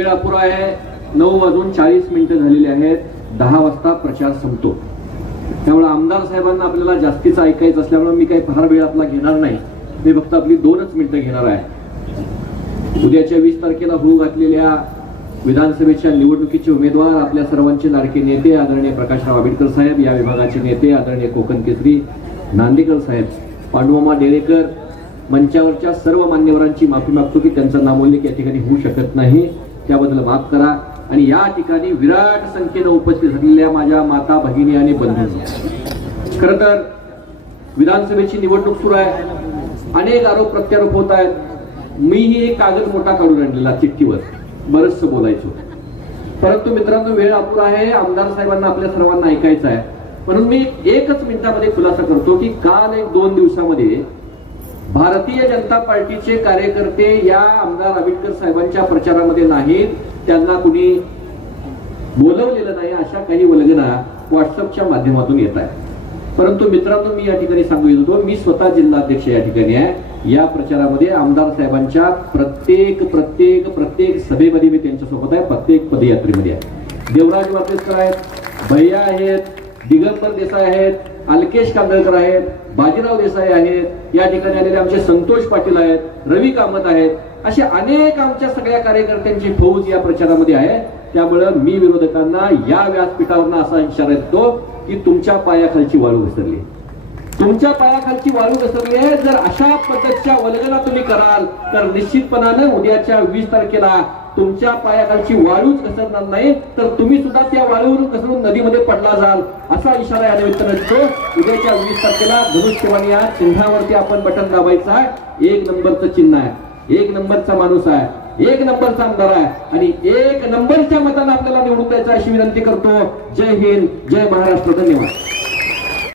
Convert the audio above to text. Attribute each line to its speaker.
Speaker 1: वेळ अपुरा आहे. नऊ वाजून चाळीस मिनिटं झालेली आहेत. दहा वाजता प्रचार संपतो. त्यामुळे आमदार साहेबांना आपल्याला जास्तीचं ऐकायचं असल्यामुळे मी काही फार वेळ आपला घेणार नाही. मी फक्त आपली दोनच मिनिटं घेणार आहे. उद्याच्या वीस तारखेला होऊ घातलेल्या विधानसभेच्या निवडणुकीचे उमेदवार आपल्या सर्वांचे लाडके नेते आदरणीय प्रकाशराव आंबेडकर साहेब या विभागाचे नेते आदरणीय कोकण केसरी नांदेकर साहेब पांडुमामा डेरेकर मंचावरच्या सर्व मान्यवरांची माफी मागतो की त्यांचं नामोल्लेख या ठिकाणी होऊ शकत नाही. त्याबद्दल माफ करा. आणि या ठिकाणी विराट संख्येनं उपस्थित झालेल्या माझ्या माता भगिनी आणि बंधू. खर तर विधानसभेची निवडणूक सुरू आहे. अनेक आरोप प्रत्यारोप होत आहेत. मीही एक कागद मोठा काढून आणलेला चिठ्ठीवर. बरंचसं बोलायचो परंतु मित्रांनो वेळ अपुरा आहे. आमदार साहेबांना आपल्या सर्वांना ऐकायचं आहे. म्हणून मी एकच मिनिटामध्ये खुलासा करतो की काल एक दोन दिवसामध्ये भारतीय जनता पार्टीचे कार्यकर्ते या आमदार आंबेडकर साहेबांच्या प्रचारामध्ये नाहीत. त्यांना कुणी बोलवलेलं नाही अशा काही वल्गना व्हॉट्सअपच्या माध्यमातून येत आहे परंतु मित्रांनो मी या ठिकाणी सांगू इच्छितो मी स्वतः जिल्हाध्यक्ष या ठिकाणी आहे. या प्रचारामध्ये आमदार साहेबांच्या प्रत्येक प्रत्येक प्रत्येक सभेमध्ये मी त्यांच्यासोबत आहे प्रत्येक पदयात्रेमध्ये आहे. देवराज वापेसकर आहेत भैया आहेत दिगंबर देसाई आहेत अलकेश कांदळकर आहेत बाजीराव देसाई आहेत या ठिकाणी आलेले आमचे संतोष पाटील आहेत रवी कामत आहेत असे अनेक आमच्या सगळ्या कार्यकर्त्यांची फौज या प्रचारामध्ये आहे. त्यामुळं मी विरोधकांना या व्यासपीठावरनं असा इशारा देतो की तुमच्या पायाखालची वाळू घसरली. तुमच्या पायाखालची वाळू घसरली आहे. जर अशा पद्धतीच्या वल्गना तुम्ही कराल तर निश्चितपणानं उद्याच्या वीस तारखेला तुमच्या पायाखालची वाळूच घसरणार नाही तर तुम्ही सुद्धा त्या वाळूवरून घसरून नदीमध्ये पडला जाल असा इशारा या निमित्तानं देतो. उद्याच्या वीस तारखेला धनुष्यवाणी या चिन्हावरती आपण बटन दाबायचं आहे. एक नंबरचं चिन्ह आहे. एक नंबरचा माणूस आहे. एक नंबरचा आमदार आहे. आणि एक नंबरच्या मतानं आपल्याला निवडून द्यायचा अशी विनंती करतो. जय हिंद जय महाराष्ट्र. धन्यवाद.